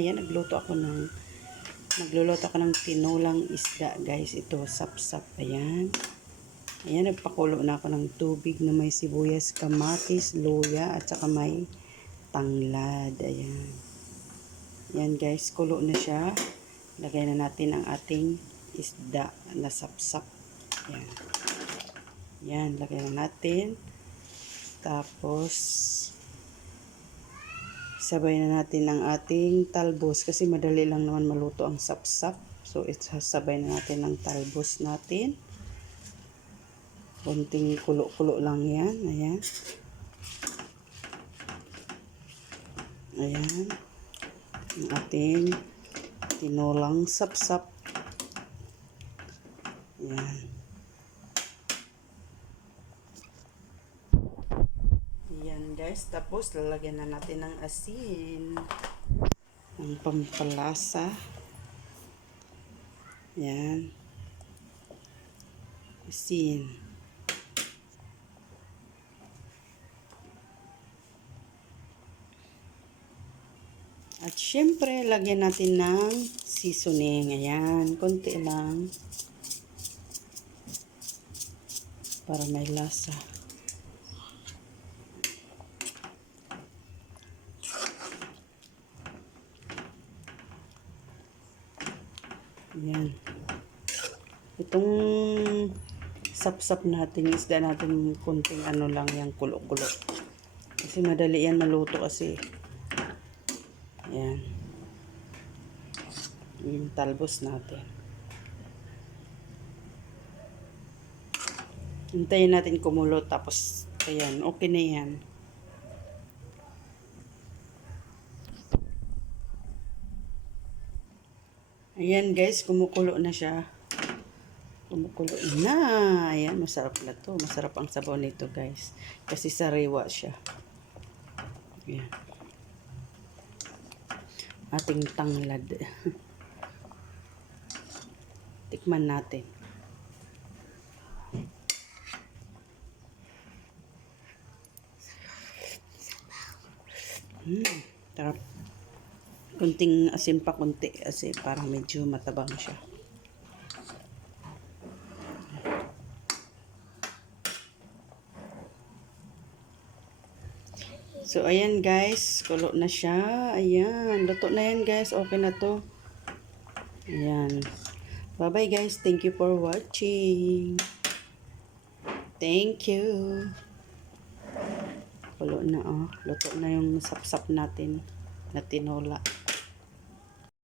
Ayan, nagluto ako ng nagluluto ako ng tinulang isda, guys. Ito, sapsap. Ayan. Ayan, nagpakulo na ako ng tubig na may sibuyas, kamatis, luya, at saka may tanglad. Ayan. Ayan, guys. Kulo na siya. Lagay na natin ang ating isda na sapsap. Ayan. Ayan, lagay na natin. Tapos, sabay na natin ang ating talbos kasi madali lang naman maluto ang sapsap. So, sabay na natin ang talbos natin. Kunting kulo-kulo lang yan. Ayan. Ayan. Ang ating tinulang sapsap. Ayan. Ayan guys. Tapos lalagyan na natin ng asin. Ang pampalasa. Ayan. Asin. At syempre, lagyan natin ng seasoning. Ayan, konti lang. Para may lasa. Ayan. Itong sapsap natin, isda natin konting ano lang yung kulo-kulo. Kasi madali yan maluto kasi. Ayan. Yung talbos natin. Hintayin natin kumulo tapos ayan, okay na yan. Ayan guys, kumukulo na siya. Kumukulo na. Ayan, masarap na to. Masarap ang sabaw nito guys. Kasi sariwa siya. Ayan ating tanglad. Tikman natin. Hmm, tarap. Kunting asin pa kunti kasi parang medyo matabang siya. So, ayan guys. Kulo na siya. Ayan. Luto na yan guys. Okay na to. Ayan. Bye-bye guys. Thank you for watching. Thank you. Kulo na oh. Luto na yung sapsap natin na tinola.